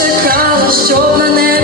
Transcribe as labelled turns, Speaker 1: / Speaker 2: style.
Speaker 1: чекала, що мене.